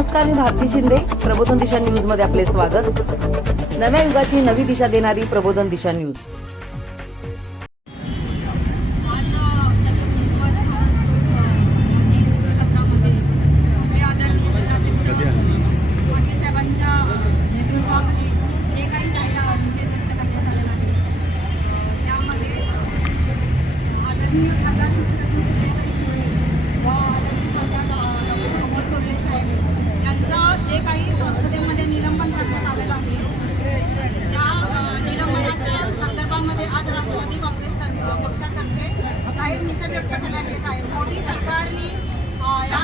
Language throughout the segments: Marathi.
नमस्कार मी भारती शिंदे. प्रबोधन दिशा न्यूजमध्ये आपले स्वागत. नव्या युगाची नवी दिशा देणारी प्रबोधन दिशा न्यूज आज छत्रपती शिवाजी आदरणीय जिल्हाध्यक्ष पाटील साहेबांच्या नेतृत्वाखाली जे काही जाहीर विषय व्यक्त करण्यात आलेला आहे अ, त्यामध्ये आदरणीय खासदार सुप्रियाताई सुळे व आदरणीय खासदार डॉक्टर अमोल कोल्हे साहेब यांचं जे काही संसदेमध्ये निलंबन करण्यात आलेलं आहे त्या अ, निलंबनाच्या संदर्भामध्ये आज राष्ट्रवादी काँग्रेस तर्फे- पक्षातर्फे जाहीर निषेध व्यक्त करण्यात येत आहे. मोदी सरकारने या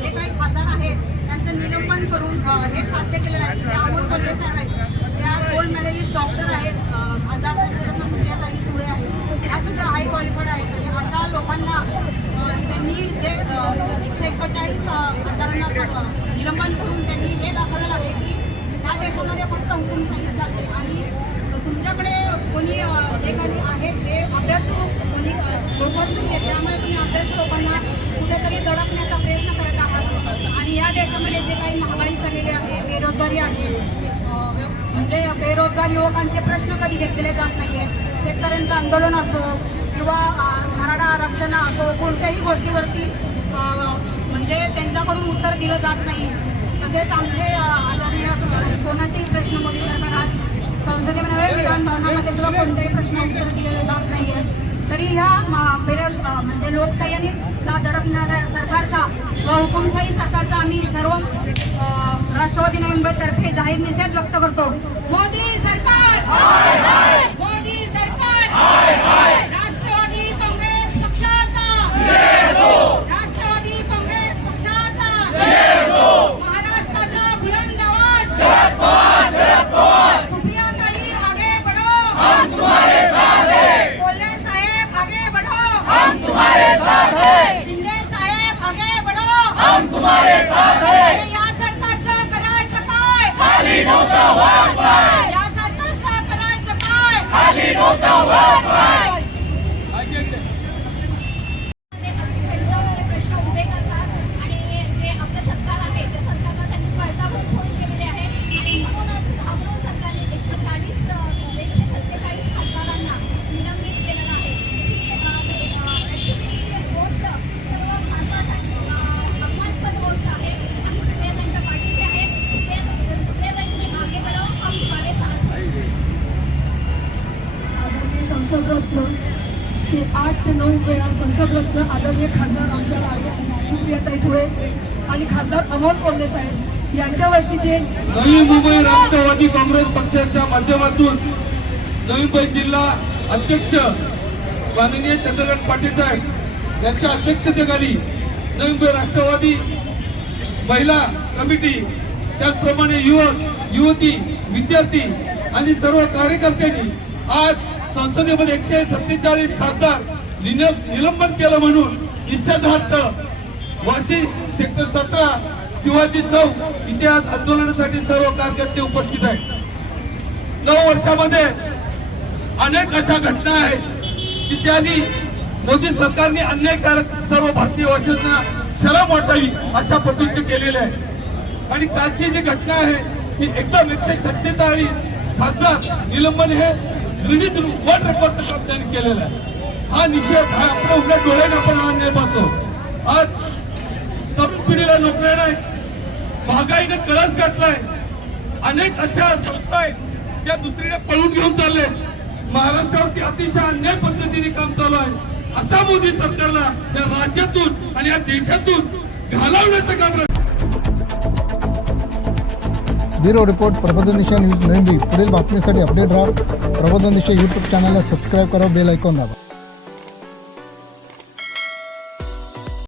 जे काही खासदार आहेत त्यांचं निलंबन करून हे साध्य केलेलं आहे. की जे अमोल कोल्हे साहेब आहेत त्या गोल्ड मेडलिस्ट डॉक्टर आहेत खासदार संसदरत्न सुप्रियाताई सुळे आहेत. ह्या सुद्धा हाय क्वालिफाईड आहेत. आणि अशा लोकांना त्यांनी जे एकशे एक्केचाळीस खासदारांना निलंबन करून त्यांनी हे दाखवलेलं आहे की ह्या देशामध्ये फक्त हुकुमशाही चालते आणि तुमच्याकडे कोणी अ, जे काही आहेत ते अभ्यासू कोणी अ, लोकच नाही त्यामुळे तुम्ही अभ्यास लोकांना कुठेतरी दडपण्याचा प्रयत्न करत आहात. आणि या देशामध्ये जे काही महागाई झालेली आहे बेरोजगारी आहे म्हणजे बेरोजगार युवकांचे प्रश्न कधी घेतलेले जात नाही आहेत शेतकऱ्यांचं आंदोलन असो किंवा मराठा आरक्षण असो कोणत्याही गोष्टीवरती म्हणजे त्यांच्याकडून उत्तर दिलं जात नाही. तसेच आमचे आदरणीय कोणाचेही प्रश्न मोदी सरकार आज संसदेमध्ये विधान भवनामध्ये सुद्धा कोणतेही प्रश्न उत्तर दिलेले जात नाहीये. तरी ह्या म्हणजे लोकशाही दडपणाऱ्या सरकारचा व हुकुमशाही सरकारचा आम्ही सर्व राष्ट्रवादी नोव्हेंबरतर्फे जाहीर निषेध व्यक्त करतो. मोदी सरकार! não tá tão vai. ते नऊ वेळा संसदरत्न आदरणीय खासदार आमच्या सुप्रियाताई सुळे आणि खासदार अमोल कोल्हे साहेब यांच्या जे नवी मुंबई राष्ट्रवादी काँग्रेस पक्षाच्या माध्यमातून नवी मुंबई जिल्हा अध्यक्ष माननीय चंद्रकांत पाटील साहेब यांच्या अध्यक्षतेखाली नवी मुंबई राष्ट्रवादी महिला कमिटी त्याचप्रमाणे युवक युवती विद्यार्थी आणि सर्व कार्यकर्त्यांनी आज संसदेमध्ये एकशे सत्तेचाळीस खासदार निलंबन केलं म्हणून निषेधार्थ वाशी सेक्टर सतरा शिवाजी चौक इथे आज आंदोलनासाठी सर्व कार्यकर्ते उपस्थित आहेत. नऊ वर्षामध्ये अनेक अशा घटना आहेत की त्यांनी मोदी सरकारने अन्यायकारक सर्व भारतीय वर्षांना शरम वाटावी अशा पद्धतीचे केलेले आहे. आणि कालची जी घटना आहे ती एकदम एकशे सत्तेचाळीस खासदार निलंबन हे गिनीज वर्ल्ड रेकॉर्डचं काम त्यांनी केलेलं आहे. हा निषेध हा आपल्या उघड्या डोळ्याने आपण हा अन्याय पाहतो. आज तरुण पिढीला नोकऱ्या नाही महागाईने कळस घातलाय. अनेक अशा संस्था आहेत त्या दुसरीने पळून घेऊन चालले. महाराष्ट्रावरती अतिशय अन्याय पद्धतीने काम चालू आहे. अशा मोदी सरकारला या राज्यातून आणि या देशातून घालवण्याचं काम ब्युरो रिपोर्ट प्रबोधन दिशा न्यूज नोंदी पुढील बातमीसाठी अपडेट राहा. प्रबोधन दिशा यूट्यूब चॅनलला सबस्क्राईब करा बेल ऐकून दाबा.